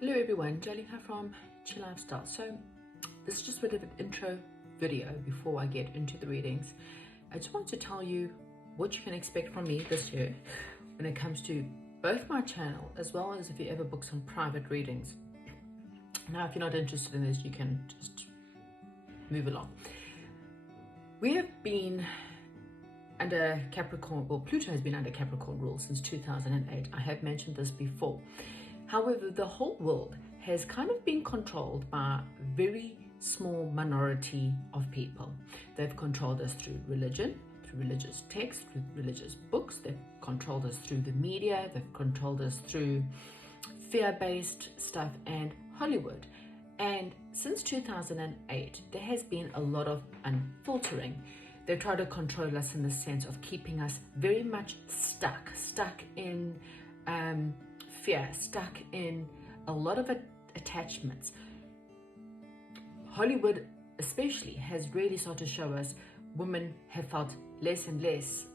Hello everyone, Jalika from Chill Lifestyle. So this is just a bit of an intro video before I get into the readings. I just want to tell you what you can expect from me this year when it comes to both my channel as well as if you ever book some private readings. Now if you're not interested in this, you can just move along. We have been under Capricorn, well, Pluto has been under Capricorn rule since 2008. I have mentioned this before. However, the whole world has kind of been controlled by a very small minority of people. They've controlled us through religion, through religious texts, through religious books. They've controlled us through the media. They've controlled us through fear-based stuff and Hollywood. And since 2008, there has been a lot of unfiltering. They try to control us in the sense of keeping us very much stuck in fear, stuck in a lot of attachments. Hollywood especially has really started to show us women have felt less and less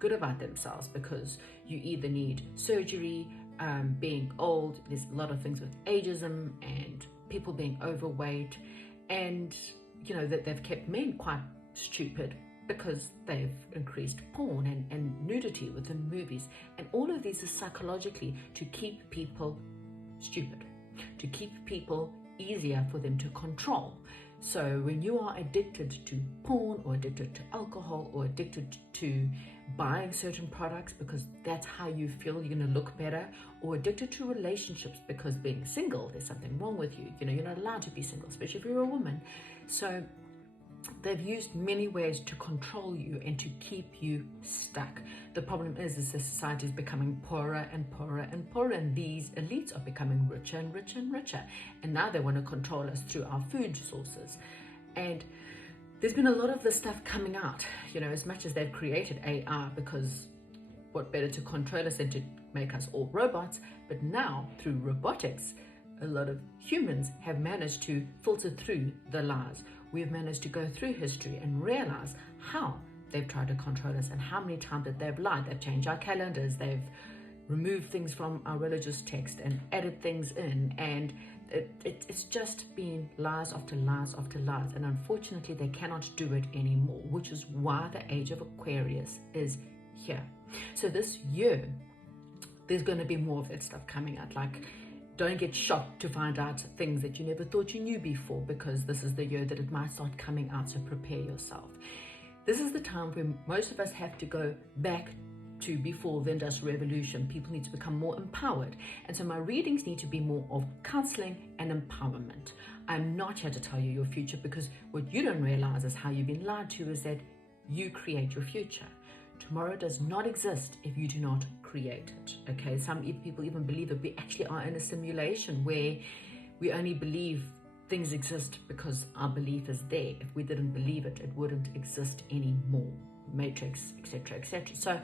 good about themselves because you either need surgery, being old, there's a lot of things with ageism and people being overweight, and you know that they've kept men quite stupid because they've increased porn and nudity within movies. And all of these is psychologically to keep people stupid, to keep people easier for them to control. So when you are addicted to porn or addicted to alcohol or addicted to buying certain products because that's how you feel you're going to look better, or addicted to relationships because being single, there's something wrong with you. You know, you're not allowed to be single, especially if you're a woman. So they've used many ways to control you and to keep you stuck. The problem is the society is becoming poorer and poorer and poorer, and these elites are becoming richer and richer and richer. And now they want to control us through our food sources. And there's been a lot of this stuff coming out, you know, as much as they've created AI, because what better to control us than to make us all robots. But now through robotics, a lot of humans have managed to filter through the lies. We've managed to go through history and realize how they've tried to control us and how many times that they've lied. They've changed our calendars, they've removed things from our religious text and added things in, and it's just been lies after lies after lies. And unfortunately, they cannot do it anymore, which is why the age of Aquarius is here. So this year, there's going to be more of that stuff coming out. Like, don't get shocked to find out things that you never thought you knew before, because this is the year that it might start coming out, so prepare yourself. This is the time when most of us have to go back to before the Industrial Revolution. People need to become more empowered. And so my readings need to be more of counseling and empowerment. I'm not here to tell you your future, because what you don't realize is how you've been lied to is that you create your future. Tomorrow does not exist if you do not create it, okay? Some people even believe that we actually are in a simulation where we only believe things exist because our belief is there. If we didn't believe it, it wouldn't exist anymore. Matrix, etc., etc. So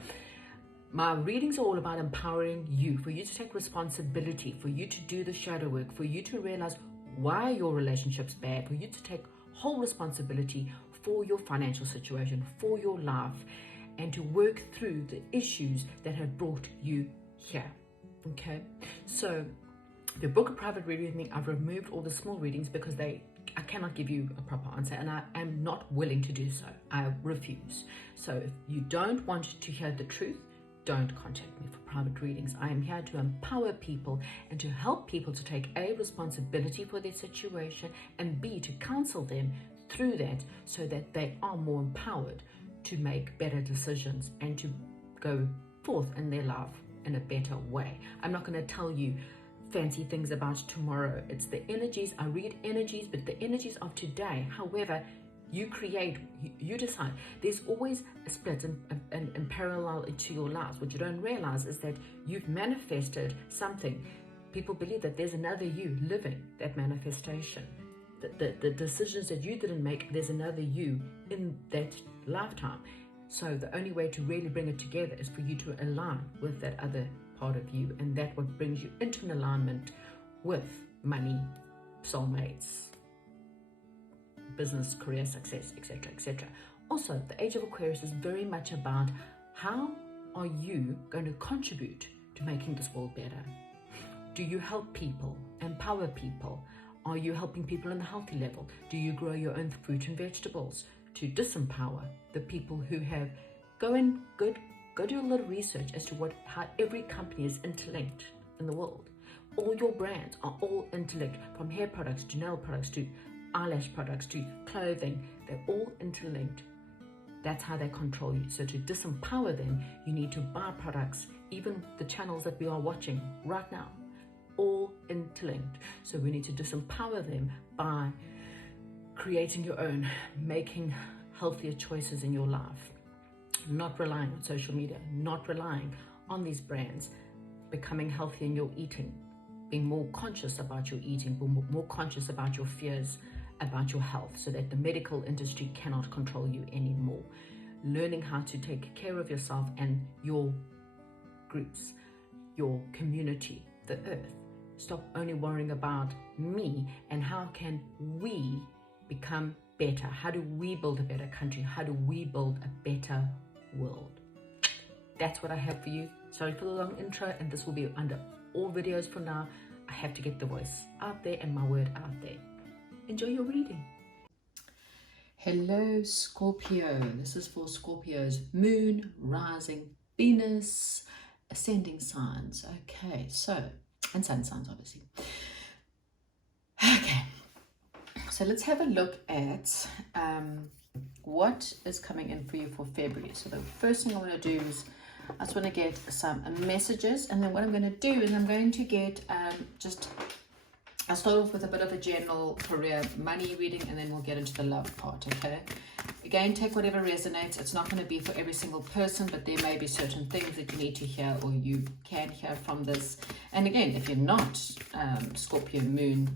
my readings are all about empowering you, for you to take responsibility, for you to do the shadow work, for you to realize why your relationship's bad, for you to take whole responsibility for your financial situation, for your life, and to work through the issues that have brought you here, okay? So if you book a private reading with me, I've removed all the small readings because I cannot give you a proper answer, and I am not willing to do so. I refuse. So if you don't want to hear the truth, don't contact me for private readings. I am here to empower people and to help people to take A, responsibility for their situation, and B, to counsel them through that so that they are more empowered to make better decisions and to go forth in their life in a better way. I'm not going to tell you fancy things about tomorrow. It's the energies. I read energies, but the energies of today. However, you create, you decide. There's always a split in parallel to your lives. What you don't realize is that you've manifested something. People believe that there's another you living that manifestation. The decisions that you didn't make, there's another you in that lifetime. So the only way to really bring it together is for you to align with that other part of you, and that what brings you into an alignment with money, soulmates, business, career success, etc., etc. Also, the age of Aquarius is very much about how are you going to contribute to making this world better. Do you help people, empower people? Are you helping people on the healthy level? Do you grow your own fruit and vegetables to disempower the people who have? Go do a little research as to how every company is interlinked in the world. All your brands are all interlinked, from hair products to nail products to eyelash products to clothing. They're all interlinked. That's how they control you. So to disempower them, you need to buy products, even the channels that we are watching right now, all interlinked. So we need to disempower them by creating your own, making healthier choices in your life, not relying on social media, not relying on these brands, becoming healthy in your eating, being more conscious about your eating, being more conscious about your fears about your health, so that the medical industry cannot control you anymore. Learning how to take care of yourself and your groups, your community, the earth. Stop only worrying about me and how can we become better? How do we build a better country? How do we build a better world? That's what I have for you. Sorry for the long intro, and this will be under all videos from now. I have to get the voice out there and my word out there. Enjoy your reading. Hello, Scorpio. This is for Scorpio's moon, rising, Venus, ascending signs. Okay, so, and sun signs, obviously. Okay, so let's have a look at what is coming in for you for February. So the first thing I want to do is I just want to get some messages, and then what I'm going to do is I'm going to get I'll start off with a bit of a general career money reading, and then we'll get into the love part, okay? Again, take whatever resonates. It's not going to be for every single person, but there may be certain things that you need to hear or you can hear from this. And again, if you're not Scorpio moon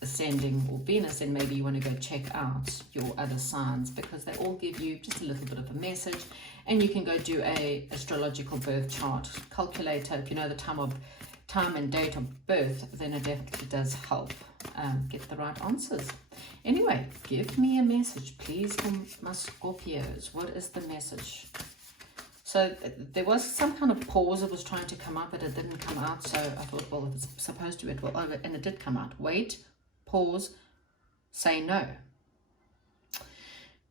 ascending or Venus, then maybe you want to go check out your other signs, because they all give you just a little bit of a message. And you can go do a astrological birth chart calculator. If you know the time and date of birth, then it definitely does help get the right answers. Anyway, give me a message, please, from my Scorpios. What is the message? So there was some kind of pause that was trying to come up, but it didn't come out. So I thought, well, if it's supposed to, it will. Oh, and it did come out. Wait, pause, say no.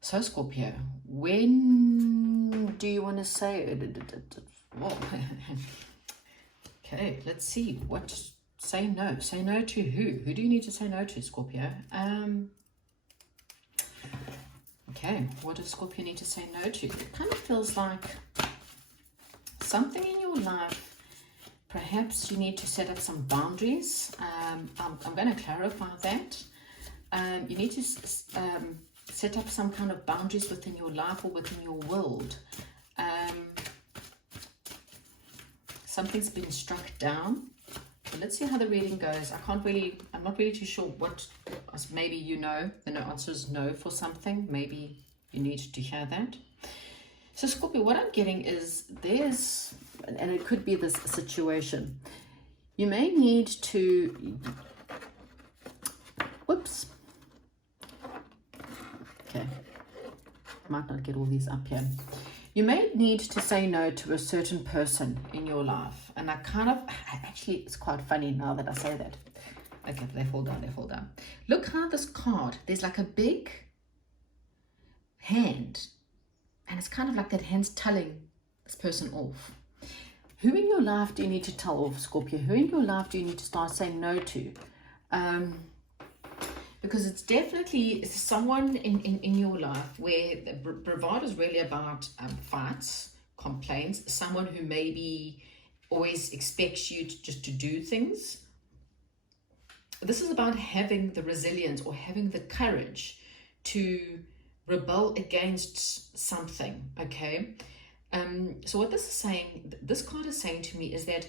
So Scorpio, when do you want to say it? Whoa. Okay, let's see. What? Say no. Say no to who? Who do you need to say no to, Scorpio? Okay, what does Scorpio need to say no to? It kind of feels like something in your life. Perhaps you need to set up some boundaries. I'm going to clarify that. You need to set up some kind of boundaries within your life or within your world. Something's been struck down. So let's see how the reading goes. I'm not really too sure what, maybe you know, the answer is no for something. Maybe you need to hear that. So Scorpio, what I'm getting is there's, and it could be this situation. You may need to, whoops. Okay, might not get all these up here. You may need to say no to a certain person in your life. And actually, it's quite funny now that I say that. Okay, they fall down. Look how this card, there's like a big hand. And it's kind of like that hand's telling this person off. Who in your life do you need to tell off, Scorpio? Who in your life do you need to start saying no to? Because it's definitely someone in your life where the bravado is really about fights, complaints, someone who maybe always expects you to do things. This is about having the resilience or having the courage to rebel against something, okay? So what this card is saying to me is that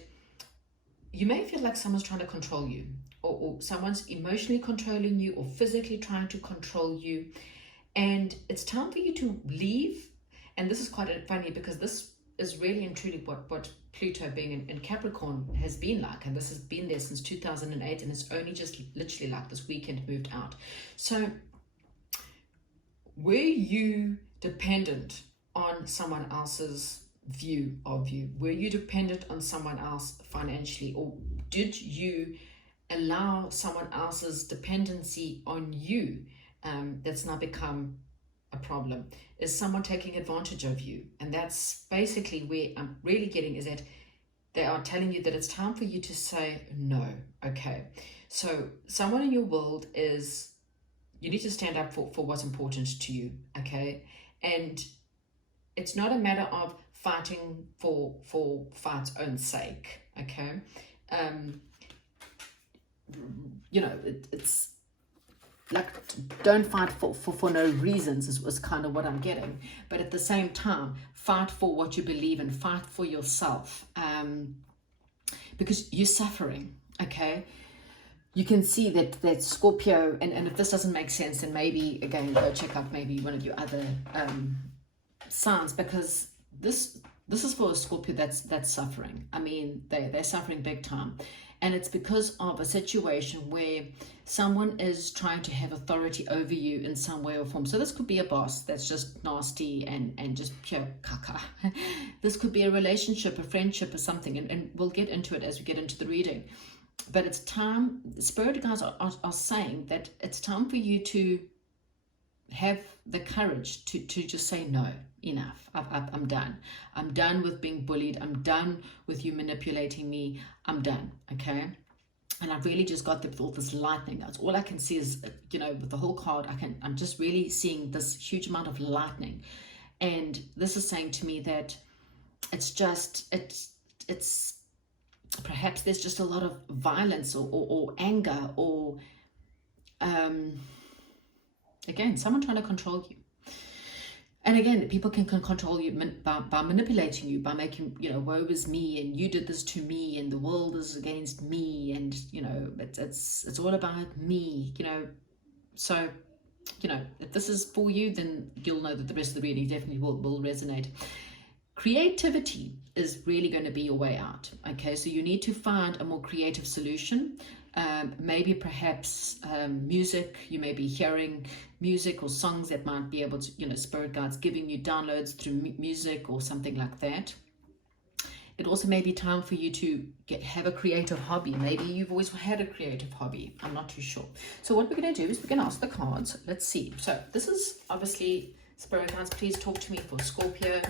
you may feel like someone's trying to control you, or someone's emotionally controlling you or physically trying to control you, and it's time for you to leave. And this is quite funny because this is really and truly what Pluto being in Capricorn has been like, and this has been there since 2008, and it's only just literally like this weekend moved out. So were you dependent on someone else's view of you? Were you dependent on someone else financially, or Did you allow someone else's dependency on you that's now become a problem? Is someone taking advantage of you? And that's basically where I'm really getting, is that they are telling you that it's time for you to say no. Okay, so someone in your world is, you need to stand up for what's important to you. Okay, and it's not a matter of fighting for fight's own sake. Okay, you know, it's like, don't fight for no reasons is kind of what I'm getting. But at the same time, fight for what you believe in, fight for yourself, because you're suffering. Okay, you can see that Scorpio, and if this doesn't make sense, then maybe again go check out maybe one of your other signs, because this is for a Scorpio that's suffering. I mean, they're suffering big time. And it's because of a situation where someone is trying to have authority over you in some way or form. So this could be a boss that's just nasty and just pure caca. This could be a relationship, a friendship, or something. And we'll get into it as we get into the reading. But it's time, spirit guides are saying that it's time for you to have the courage to just say no, enough. I'm done. I'm done with being bullied. I'm done with you manipulating me. I'm done. Okay. And I've really just got all this lightning. That's all I can see is, you know, with the whole card, I'm just really seeing this huge amount of lightning. And this is saying to me that it's perhaps there's just a lot of violence or anger or, again, someone trying to control you. And again, people can control you by manipulating you, by making, you know, woe is me, and you did this to me, and the world is against me, and, you know, it's all about me, you know. So, you know, if this is for you, then you'll know that the rest of the reading definitely will resonate. Creativity is really going to be your way out. Okay, so you need to find a more creative solution. Maybe perhaps music. You may be hearing music or songs that might be able to, you know, spirit guides giving you downloads through music or something like that. It also may be time for you to have a creative hobby. Maybe you've always had a creative hobby. I'm not too sure. So what we're going to do is we're going to ask the cards. Let's see. So this is obviously spirit guides. Please talk to me for Scorpio.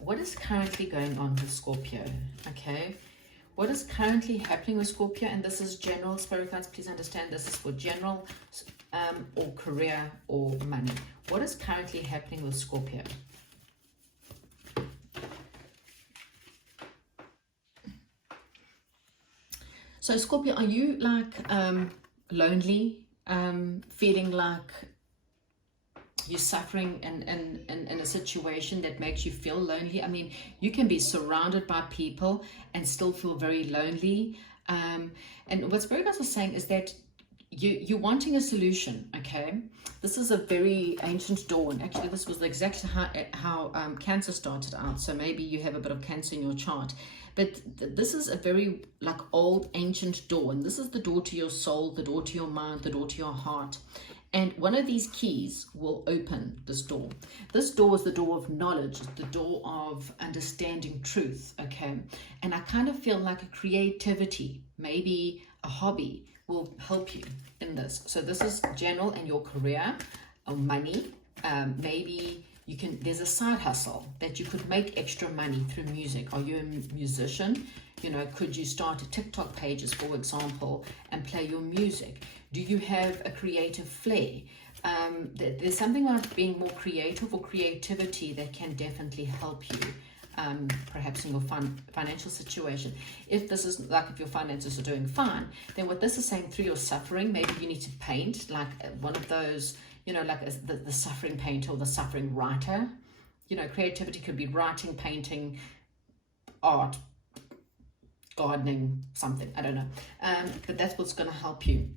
What is currently going on with Scorpio? Okay. What is currently happening with Scorpio? And this is general, spirit guides. Please understand this is for general or career or money. What is currently happening with Scorpio? So Scorpio, are you like lonely, feeling like you're suffering in a situation that makes you feel lonely? I mean, you can be surrounded by people and still feel very lonely. And what spirit guides are saying is that you're wanting a solution. Okay, this is a very ancient dawn. Actually, this was exactly how Cancer started out. So maybe you have a bit of Cancer in your chart. But this is a very like old ancient door, and this is the door to your soul, the door to your mind, the door to your heart. And one of these keys will open this door. This door is the door of knowledge, the door of understanding truth, okay? And I kind of feel like a creativity, maybe a hobby, will help you in this. So this is general in your career or money. Maybe you can, there's a side hustle that you could make extra money through music. Are you a musician? You know, could you start a TikTok pages, for example, and play your music? Do you have a creative flair? There's something about being more creative or creativity that can definitely help you, perhaps in your financial situation. If this is like, if your finances are doing fine, then what this is saying, through your suffering, maybe you need to paint like one of those, you know, like the suffering painter or the suffering writer. You know, creativity could be writing, painting, art, gardening, something, I don't know. But that's what's going to help you.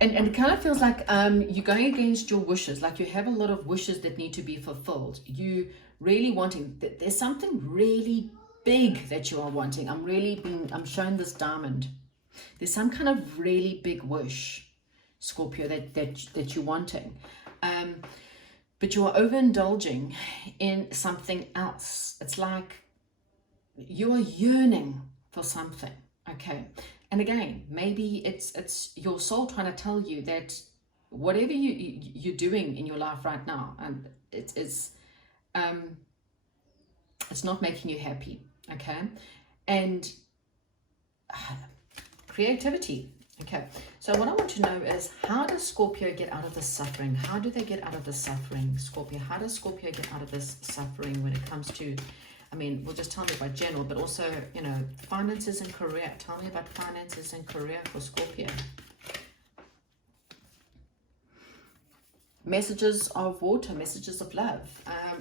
And it kind of feels like you're going against your wishes, like you have a lot of wishes that need to be fulfilled. You really wanting, there's something really big that you are wanting. I'm showing this diamond. There's some kind of really big wish, Scorpio, that you're wanting. But you are overindulging in something else. It's like you are yearning for something, Okay. And again, maybe it's your soul trying to tell you that whatever you're doing in your life right now, um it's not making you happy. Okay. And creativity. Okay, so what I want to know is, how does Scorpio get out of this suffering? How do they get out of this suffering, Scorpio? How does Scorpio get out of this suffering when it comes to, I mean, well, just tell me about general, but also, you know, finances and career. Tell me about finances and career for Scorpio. Messages of water, messages of love.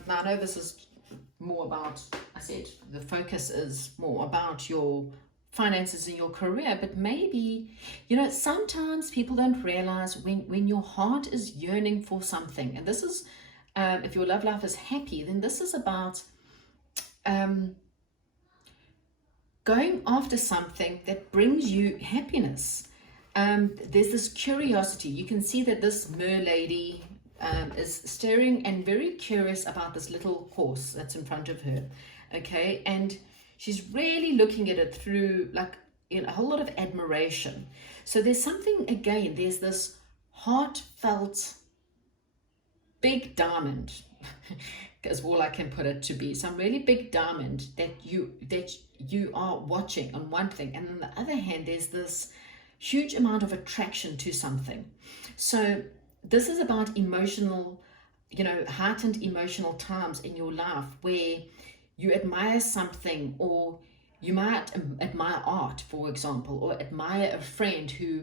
Now, I know this is more about, I said, the focus is more about your finances in your career, but maybe, you know, sometimes people don't realize when your heart is yearning for something, and this is, if your love life is happy, then this is about going after something that brings you happiness. There's this curiosity. You can see that this mer lady is staring and very curious about this little horse that's in front of her. Okay, and she's really looking at it through, like, you know, a whole lot of admiration. So there's something, again, there's this heartfelt big diamond, is all I can put it to be. Some really big diamond that you are watching on one thing, and on the other hand, there's this huge amount of attraction to something. So this is about emotional, you know, heightened emotional times in your life where you admire something, or you might admire art, for example, or admire a friend who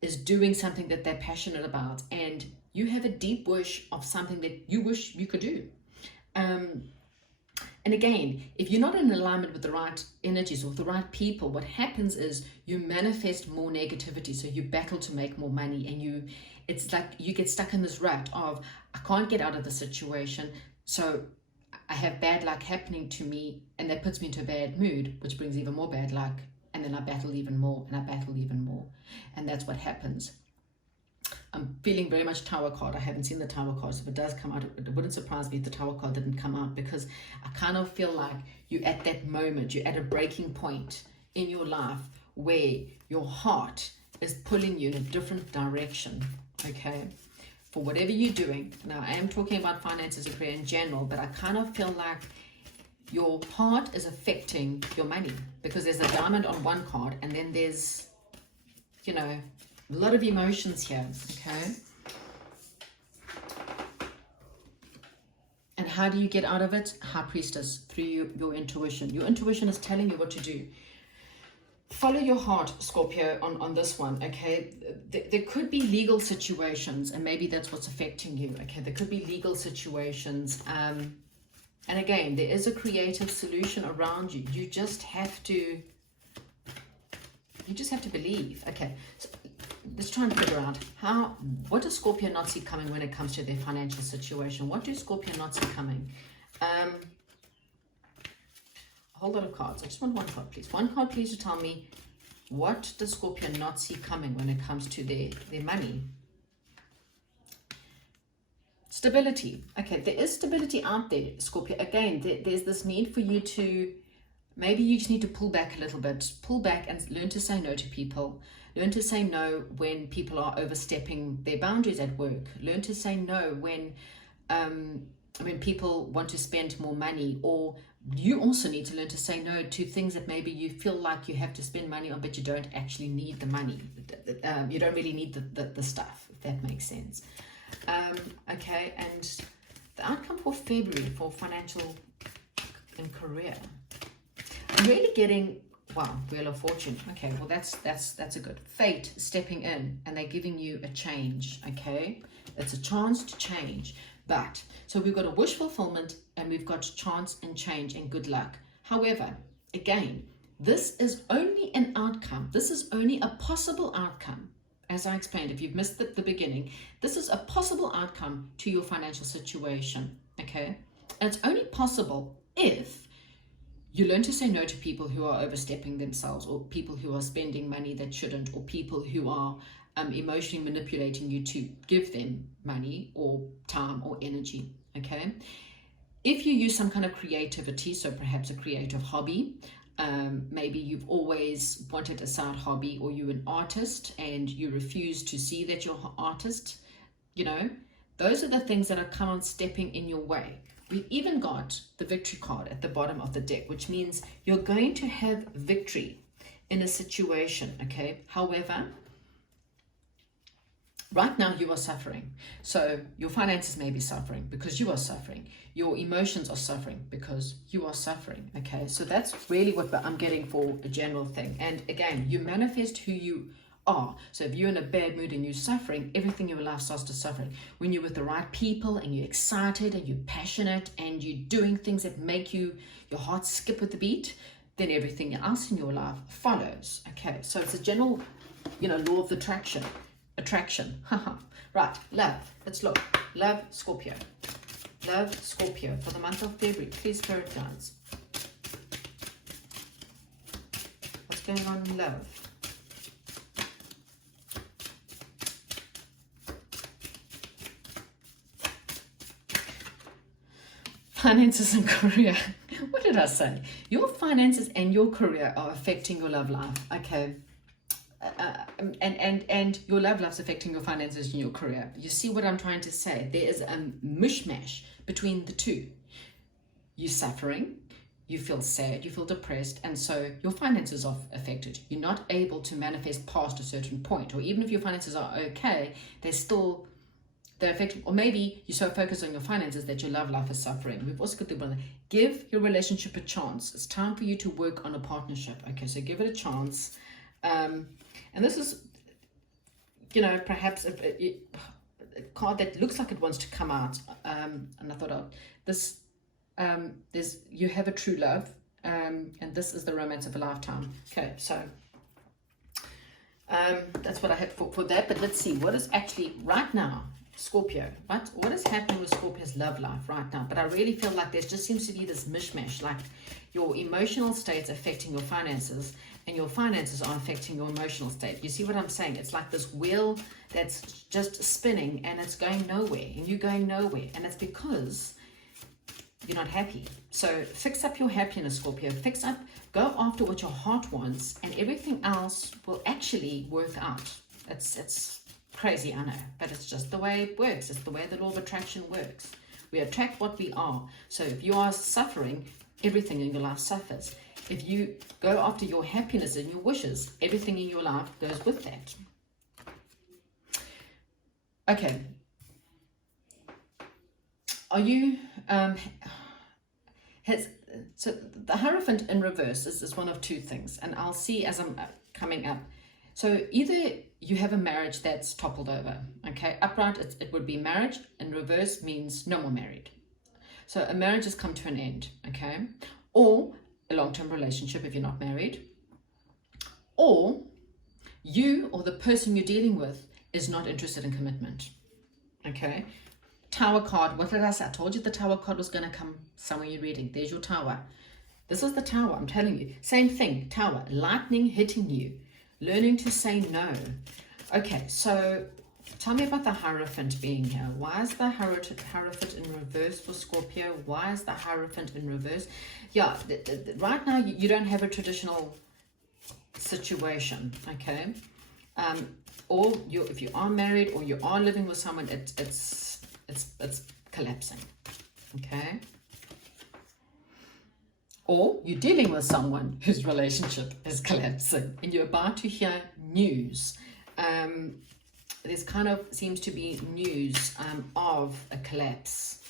is doing something that they're passionate about, and you have a deep wish of something that you wish you could do. And again, if you're not in alignment with the right energies or with the right people, what happens is you manifest more negativity. So you battle to make more money, and it's like you get stuck in this rut of, I can't get out of the situation, so I have bad luck happening to me, and that puts me into a bad mood, which brings even more bad luck, and then I battle even more, and I battle even more, and that's what happens. I'm feeling very much Tower card. I haven't seen the Tower card, so if it does come out, it wouldn't surprise me if the Tower card didn't come out, because I kind of feel like you're at that moment, you're at a breaking point in your life where your heart is pulling you in a different direction, okay? For whatever you're doing. Now, I am talking about finances and career in general, but I kind of feel like your heart is affecting your money, because there's a diamond on one card, and then there's, you know, a lot of emotions here, okay? And how do you get out of it? High Priestess, through your intuition. Your intuition is telling you what to do. Follow your heart, Scorpio, on this one, okay? There could be legal situations, and maybe that's what's affecting you, okay? There could be legal situations. And again, there is a creative solution around you. You just have to believe. Okay, so let's try and figure out what does Scorpio not see coming when it comes to their financial situation? What do Scorpio not see coming? A whole lot of cards. I just want one card, please. One card, please, to tell me, what does Scorpio not see coming when it comes to their money? Stability. Okay, there is stability out there, Scorpio. Again, there's this need for you to, maybe you just need to pull back a little bit. Pull back and learn to say no to people. Learn to say no when people are overstepping their boundaries at work. Learn to say no when people want to spend more money, or you also need to learn to say no to things that maybe you feel like you have to spend money on, but you don't actually need the money. You don't really need the stuff, if that makes sense. Okay, and the outcome for February for financial and career. I'm really getting, wow, Wheel of Fortune. Okay, well that's a good. Fate stepping in, and they're giving you a change, okay? It's a chance to change. But, so we've got a wish fulfillment, and we've got chance and change and good luck. However, again, this is only an outcome. This is only a possible outcome. As I explained, if you've missed the beginning, this is a possible outcome to your financial situation, okay? And it's only possible if you learn to say no to people who are overstepping themselves, or people who are spending money that shouldn't, or people who are emotionally manipulating you to give them money or time or energy, okay? If you use some kind of creativity, so perhaps a creative hobby, Maybe you've always wanted a side hobby, or you're an artist and you refuse to see that you're an artist. You know, those are the things that are come on stepping in your way. We've even got the victory card at the bottom of the deck, which means you're going to have victory in a situation, okay? However, right now you are suffering. So your finances may be suffering because you are suffering. Your emotions are suffering because you are suffering, okay? So that's really what I'm getting for a general thing. And again, you manifest who you are. So if you're in a bad mood and you're suffering, everything in your life starts to suffer. When you're with the right people and you're excited and you're passionate and you're doing things that make your heart skip with the beat, then everything else in your life follows. Okay, so it's a general, law of attraction. Right, love. Let's look. Love, Scorpio. Love, Scorpio for the month of February. Please, Spirit guides. What's going on in love? Finances and career. What did I say? Your finances and your career are affecting your love life. Okay. And your love life's affecting your finances and your career. You see what I'm trying to say? There is a mishmash between the two. You're suffering, you feel sad, you feel depressed, and so your finances are affected. You're not able to manifest past a certain point, or even if your finances are okay, they're affected. Or maybe you're so focused on your finances that your love life is suffering. We've also got the one, give your relationship a chance. It's time for you to work on a partnership. Okay, so give it a chance. And this is, perhaps a card that looks like it wants to come out. And I thought, you have a true love, and this is the romance of a lifetime. Okay, so that's what I had for that. But let's see what is actually right now, Scorpio. What is happening with Scorpio's love life right now? But I really feel like there just seems to be this mishmash, like your emotional state's affecting your finances, and your finances are affecting your emotional state. You see what I'm saying? It's like this wheel that's just spinning and it's going nowhere, and you're going nowhere, and it's because you're not happy. So fix up your happiness, Scorpio. Go after what your heart wants, and everything else will actually work out. It's crazy, I know, but it's just the way it works. It's the way the law of attraction works. We attract what we are. So if you are suffering, everything in your life suffers. If you go after your happiness and your wishes, everything in your life goes with that. Okay. Are you, so the Hierophant in reverse is one of two things, and I'll see as I'm coming up. So either you have a marriage that's toppled over, okay? Upright, it would be marriage, and reverse means no more married. So a marriage has come to an end, okay? Or a long-term relationship if you're not married, or you or the person you're dealing with is not interested in commitment, okay? Tower card, what did I say? I told you the Tower card was going to come somewhere you're reading. There's your Tower. This is the Tower, I'm telling you. Same thing, Tower, lightning hitting you, learning to say no. Okay, so tell me about the Hierophant being here. Why is the Hierophant in reverse for Scorpio? Why is the Hierophant in reverse? Yeah, right now you don't have a traditional situation, okay? Or if you are married or you are living with someone, it's collapsing, okay? Or you're dealing with someone whose relationship is collapsing and you're about to hear news. There's kind of seems to be news of a collapse.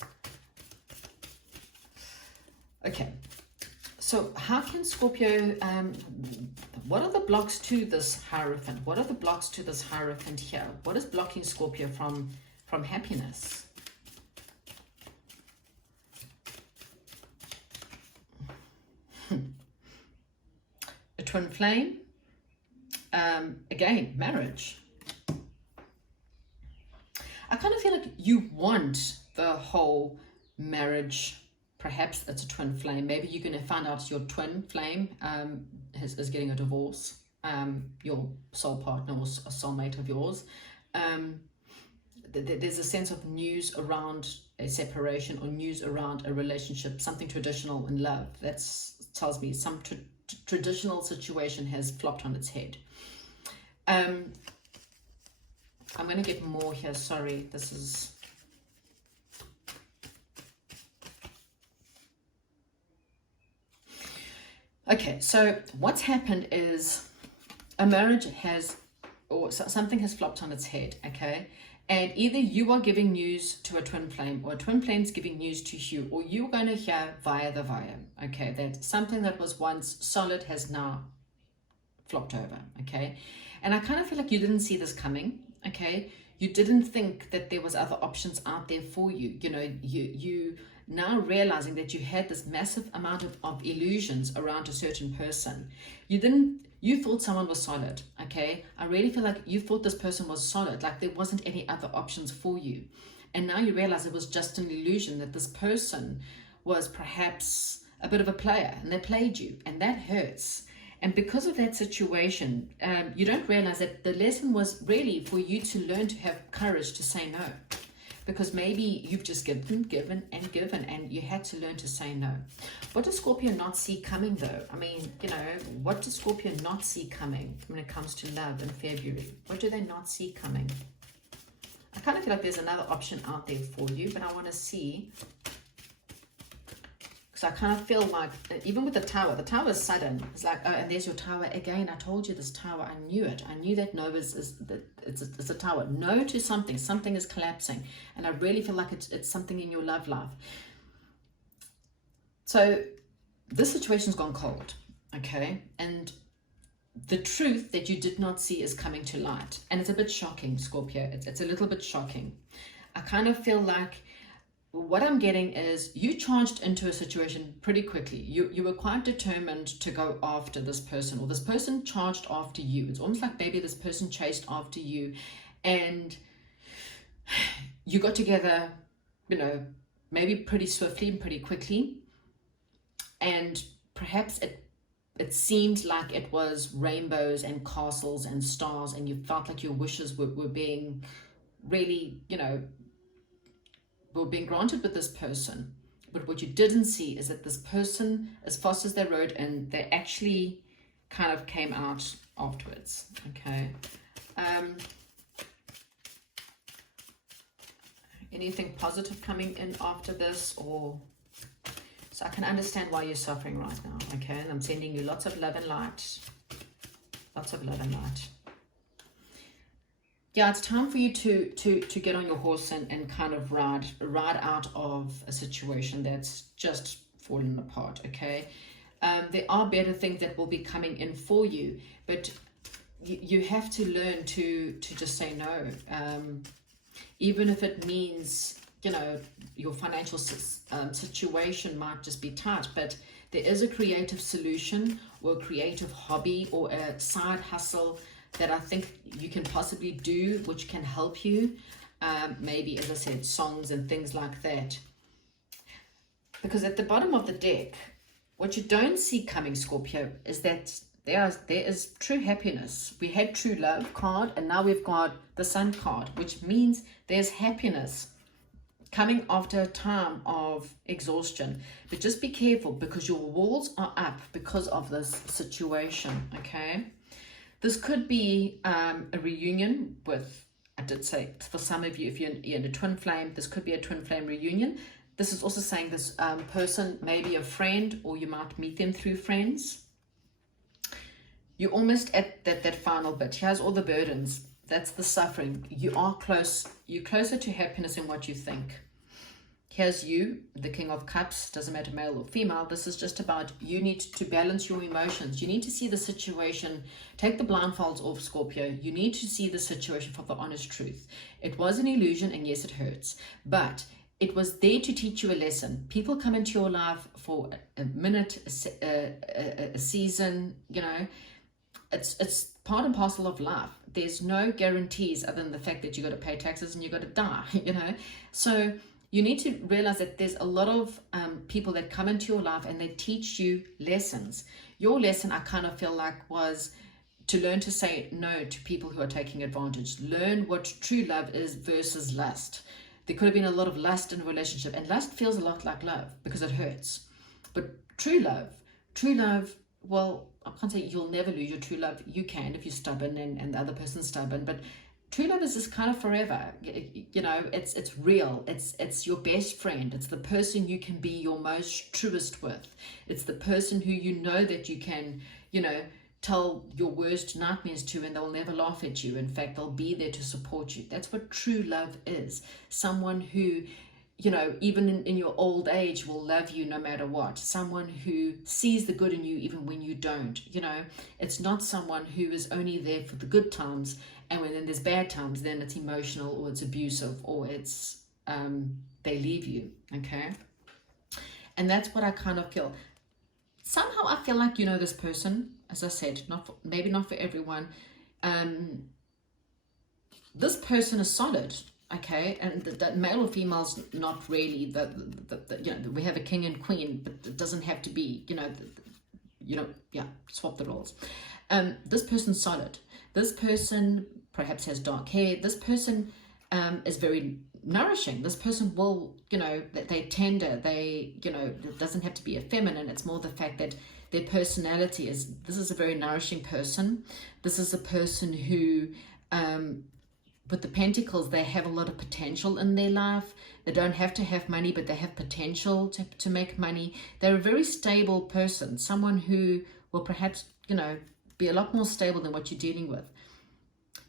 Okay, so how can Scorpio, what are the blocks to this Hierophant? What are the blocks to this Hierophant here? What is blocking Scorpio from happiness? A twin flame, again, marriage. I kind of feel like you want the whole marriage. Perhaps it's a twin flame. Maybe you're going to find out your twin flame is getting a divorce, your soul partner or a soulmate of yours. There's a sense of news around a separation or news around a relationship, something traditional in love. That tells me some traditional situation has flopped on its head. I'm going to get more here. Sorry, this is... Okay, so what's happened is a marriage has, or something has flopped on its head, okay? And either you are giving news to a twin flame, or a twin flame's giving news to you, or you're going to hear via the via, okay? That something that was once solid has now flopped over, okay? And I kind of feel like you didn't see this coming, okay? You didn't think that there was other options out there for you. You know, you now realizing that you had this massive amount of illusions around a certain person. You thought someone was solid, okay? I really feel like you thought this person was solid, like there wasn't any other options for you. And now you realize it was just an illusion, that this person was perhaps a bit of a player and they played you, and that hurts. And because of that situation, you don't realize that the lesson was really for you to learn to have courage to say no. Because maybe you've just given, and you had to learn to say no. What does Scorpio not see coming, though? I mean, you know, what does Scorpio not see coming when it comes to love in February? What do they not see coming? I kind of feel like there's another option out there for you, but I want to see... So I kind of feel like, even with the tower is sudden. It's like, oh, and there's your tower again. I told you this tower. I knew it. I knew that no it's a tower. No to something. Something is collapsing. And I really feel like it's something in your love life. So this situation's gone cold, okay? And the truth that you did not see is coming to light. And it's a bit shocking, Scorpio. It's a little bit shocking. I kind of feel like what I'm getting is you charged into a situation pretty quickly. You were quite determined to go after this person, or this person charged after you. It's almost like maybe this person chased after you, and you got together, you know, maybe pretty swiftly and pretty quickly. And perhaps it seemed like it was rainbows and castles and stars, and you felt like your wishes were being really, you know, were being granted with this person. But what you didn't see is that this person, as fast as they rode in, they actually kind of came out afterwards, okay? Anything positive coming in after this? Or so I can understand why you're suffering right now, okay? And I'm sending you lots of love and light. Lots of love and light. Yeah, it's time for you to get on your horse and kind of ride out of a situation that's just fallen apart, okay? There are better things that will be coming in for you, but you have to learn to just say no. Even if it means, you know, your financial situation might just be tight, but there is a creative solution or a creative hobby or a side hustle that I think you can possibly do, which can help you. Maybe, as I said, songs and things like that. Because at the bottom of the deck, what you don't see coming, Scorpio, is that there is true happiness. We had true love card, and now we've got the Sun card, which means there's happiness coming after a time of exhaustion. But just be careful, because your walls are up because of this situation, okay? This could be a reunion with, I did say, for some of you, if you're in a twin flame, this could be a twin flame reunion. This is also saying this person may be a friend, or you might meet them through friends. You're almost at that final bit. Here's all the burdens. That's the suffering. You are close. You're closer to happiness than what you think. Here's you, the King of Cups, doesn't matter male or female. This is just about you need to balance your emotions. You need to see the situation. Take the blindfolds off, Scorpio. You need to see the situation for the honest truth. It was an illusion, and yes, it hurts. But it was there to teach you a lesson. People come into your life for a minute, a season, you know. It's part and parcel of life. There's no guarantees other than the fact that you got to pay taxes and you got to die, you know. So you need to realize that there's a lot of people that come into your life and they teach you lessons. Your lesson, I kind of feel like, was to learn to say no to people who are taking advantage. Learn what true love is versus lust. There could have been a lot of lust in a relationship, and lust feels a lot like love because it hurts. But true love well, I can't say you'll never lose your true love. You can if you're stubborn and the other person's stubborn, but true love is just kind of forever. You know, it's real. It's your best friend. It's the person you can be your most truest with. It's the person who you know that you can, you know, tell your worst nightmares to, and they'll never laugh at you. In fact, they'll be there to support you. That's what true love is. Someone who, you know, even in your old age will love you no matter what. Someone who sees the good in you even when you don't. You know, it's not someone who is only there for the good times, and when then there's bad times, then it's emotional or it's abusive or it's they leave you. Okay, and that's what I kind of feel. Somehow I feel like, you know, this person, as I said, maybe not for everyone. This person is solid, okay, and that male or female's not really the you know, we have a king and queen, but it doesn't have to be, you know, yeah, swap the roles. This person's solid. This person perhaps has dark hair. This person is very nourishing. This person will, you know, they're tender. They, you know, it doesn't have to be a feminine. It's more the fact that their personality is, this is a very nourishing person. This is a person who, with the pentacles, they have a lot of potential in their life. They don't have to have money, but they have potential to make money. They're a very stable person, someone who will perhaps, you know, be a lot more stable than what you're dealing with.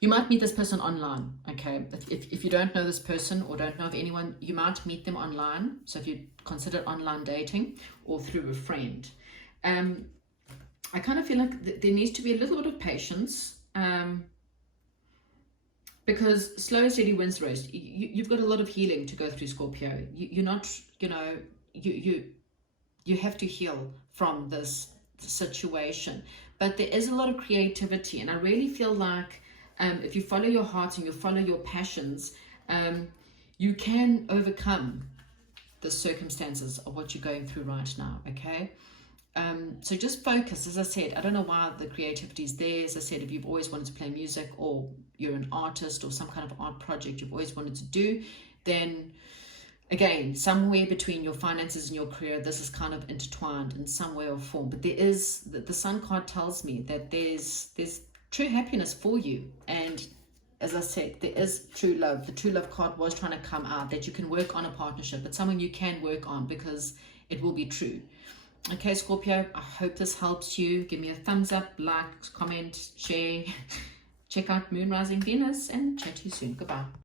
You might meet this person online, okay? If you don't know this person or don't know of anyone, you might meet them online. So if you consider online dating or through a friend. I kind of feel like there needs to be a little bit of patience, because slow and steady wins the race. You've got a lot of healing to go through, Scorpio. You're not, you know, you have to heal from this situation. But there is a lot of creativity, and I really feel like if you follow your heart and you follow your passions, you can overcome the circumstances of what you're going through right now, okay? So just focus. As I said, I don't know why the creativity is there. As I said, if you've always wanted to play music, or you're an artist or some kind of art project you've always wanted to do, then again, somewhere between your finances and your career, this is kind of intertwined in some way or form. But there is, the Sun card tells me that there's true happiness for you. And as I said, there is true love. The true love card was trying to come out, that you can work on a partnership. It's something you can work on because it will be true. Okay, Scorpio, I hope this helps you. Give me a thumbs up, like, comment, share. Check out Moon Rising Venus, and chat to you soon. Goodbye.